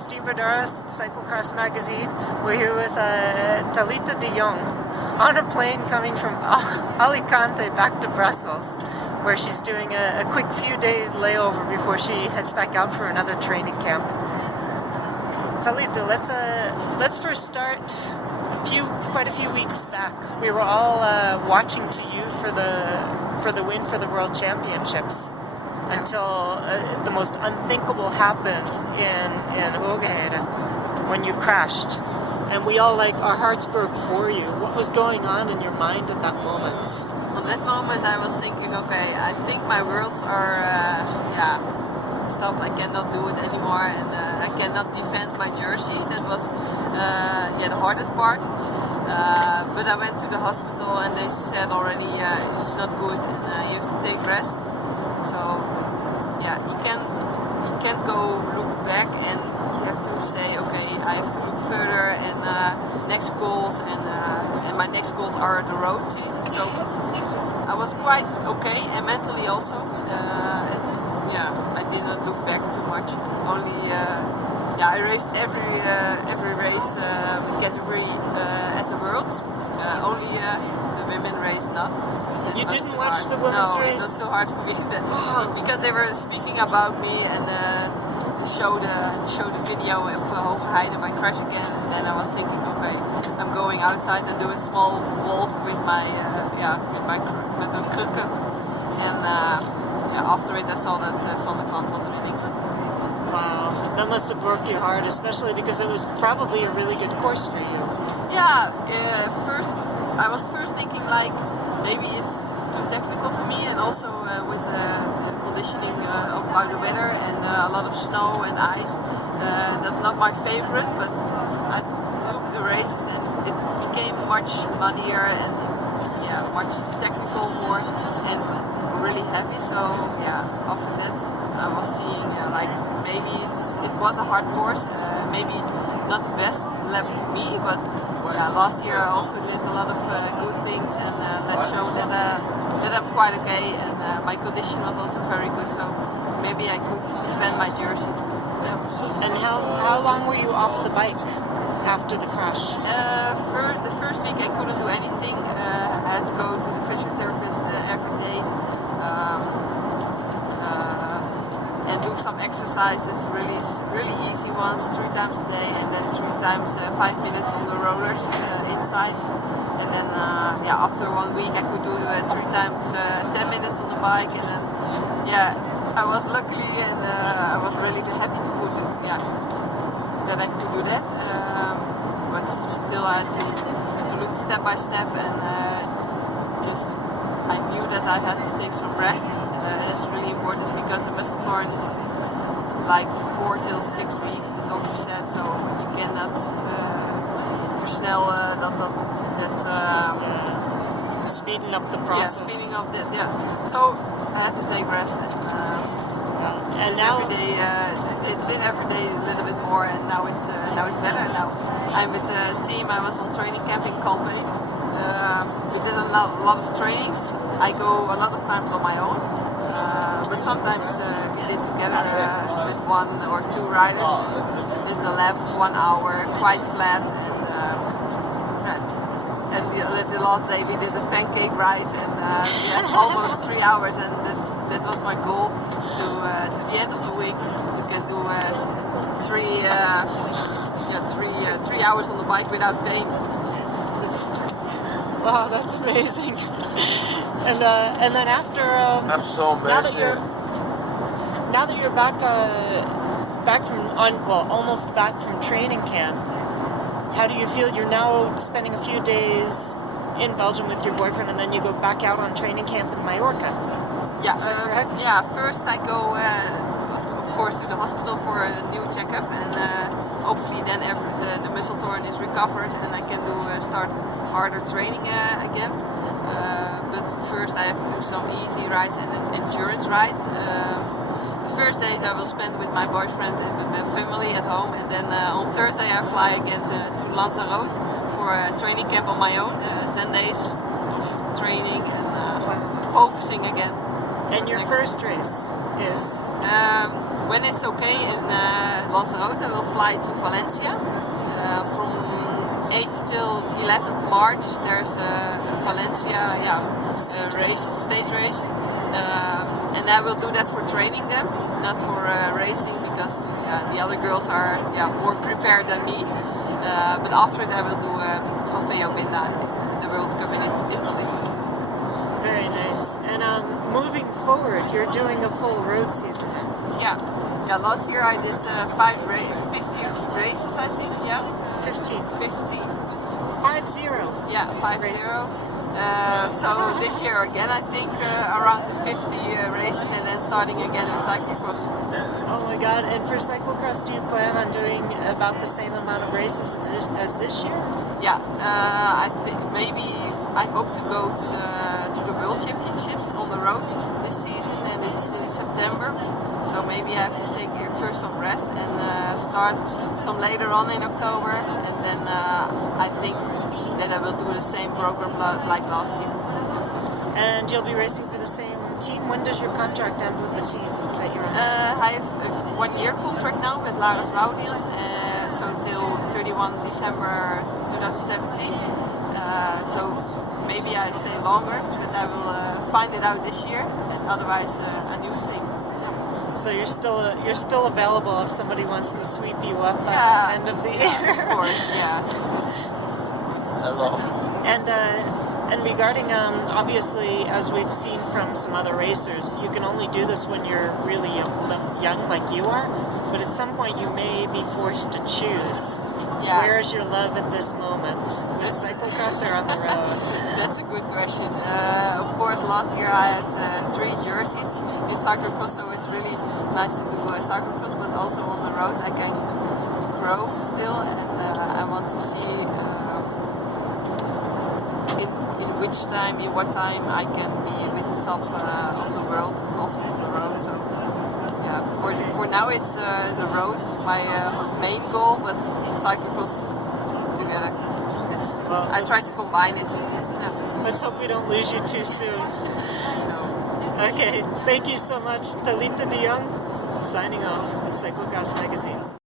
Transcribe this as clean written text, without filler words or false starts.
Christine Vardaros at Cyclocross magazine. We're here with Thalita de Jong on a plane coming from Alicante back to Brussels, where she's doing a quick few days layover before she heads back out for another training camp. Thalita, let's first start quite a few weeks back. We were all watching to you for the win for the World Championships until the most unthinkable happened in Hoogerheide when you crashed, and we all our hearts broke for you. What was going on in your mind at that moment? On that moment, I was thinking, okay, I think my worlds are stopped. I cannot do it anymore, and I cannot defend my jersey. That was the hardest part. But I went to the hospital and they said already it's not good and you have to take rest. So you can't go look back, and you have to say, okay, I have to look further and next goals, and my next goals are the road season. So I was quite okay, and mentally also. I didn't look back too much. Only I raced every race category at the Worlds. Only the women race not. You didn't watch the women's race? No, it was too hard for me because they were speaking about me and show the video of Hoogerheide, my crash again. And then I was thinking, okay, I'm going outside and do a small walk with my krukken. And after it, I saw that Zonnekant was winning. Wow, that must have broke your heart, especially because it was probably a really good course for you. Yeah, I was first thinking maybe it's too technical for me, and also with the conditioning about the weather and a lot of snow and ice. That's not my favorite, but I took the races and it became much muddier and much technical more and really heavy. So after that I was seeing maybe it was a hard course, maybe not the best lap for me, but last year I also did a lot of good things, and let's show that I'm quite okay, and my condition was also very good, so maybe I could defend my jersey. And how long were you off the bike after the crash? The first week I couldn't do anything. I had to go to the physiotherapist every day and do some exercises, really easy ones, 3 times a day, and then 3 times 5 minutes on the rollers inside. And then after 1 week I could do 3 times 10 minutes on the bike, and then I was lucky and I was really happy that I could do that. But still I had to look step by step, and I knew that I had to take some rest. That's really important because a muscle torn is 4 till 6 weeks, the doctor said, so you cannot versnel speeding up the process. Yeah, speeding up that. So I had to take rest, and now every day every day a little bit more, and now it's better. Now I'm with a team. I was on training camp in Calpe. We did a lot of trainings. I go a lot of times on my own, but sometimes we did together with 1 or 2 riders. With a lap of 1 hour, quite flat, and the last day we did a pancake ride, and we had almost 3 hours, and that was my goal to the end of the week to can do 3 hours on the bike without pain. Wow, that's amazing. And then after that's so amazing. Now that you're back from almost back from training camp, how do you feel? You're now spending a few days in Belgium with your boyfriend, and then you go back out on training camp in Mallorca. Yeah, is that correct? Yeah, first I go of course to the hospital for a new checkup, and hopefully then the muscle torn is recovered and I can start harder training again. But first I have to do some easy rides and an endurance ride. The first days I will spend with my boyfriend and with my family at home, and then on Thursday I fly again to Lanzarote for a training camp on my own, 10 days of training and focusing again. And your first race is? when it's okay in Lanzarote, I will fly to Valencia. From 8th till 11th March, there's a Valencia stage race. And I will do that for training them, not for racing, because the other girls are more prepared than me. But after that I will do Trofeo Binda, the World Cup in Italy. Very nice. And moving forward, you're doing a full road season. Yeah. Last year I did 50 races, I think. 15. 50. 5-0. Yeah, 5-0. So this year again, I think around 50 races, and then starting again with cyclocross. Oh my God! And for cyclocross, do you plan on doing about the same amount of races as this year? Yeah, I think maybe I hope to go to the World Championships on the road this season, and it's in September. So maybe I have to take first some rest and start some later on in October, and then I think that I will do the same program like last year. And you'll be racing for the same team. When does your contract end with the team that you're on? I have a 1-year contract now with Bieles, so till 31 December 2017. So maybe I stay longer, but I will find it out this year, and otherwise a new team. So you're still available if somebody wants to sweep you up at the end of the year. Of course, it's good. Hello. And regarding obviously, as we've seen from some other racers, you can only do this when you're really young like you are. But at some point, you may be forced to choose. Yeah. Where is your love at this moment? With cyclocross or on the road? That's a good question. Of course, last year I had 3 jerseys in cyclocross, so it's really nice to do cyclocross. But also on the road, I can grow still, and I want to see in what time I can be with the top of the world, also on the road. So for now it's the road, my main goal, but cyclocross together. I try to combine it. Yeah. Let's hope we don't lose you too soon. Okay, thank you so much, Thalita de Jong, signing off with Cyclocross Magazine.